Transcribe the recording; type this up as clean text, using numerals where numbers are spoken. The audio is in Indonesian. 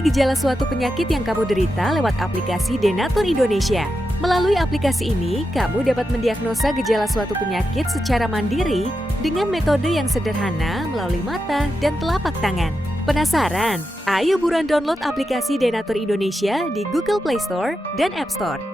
Kenali gejala suatu penyakit yang kamu derita lewat aplikasi Denatur Indonesia. Melalui aplikasi ini, kamu dapat mendiagnosa gejala suatu penyakit secara mandiri dengan metode yang sederhana melalui mata dan telapak tangan. Penasaran? Ayo buruan download aplikasi Denatur Indonesia di Google Play Store dan App Store.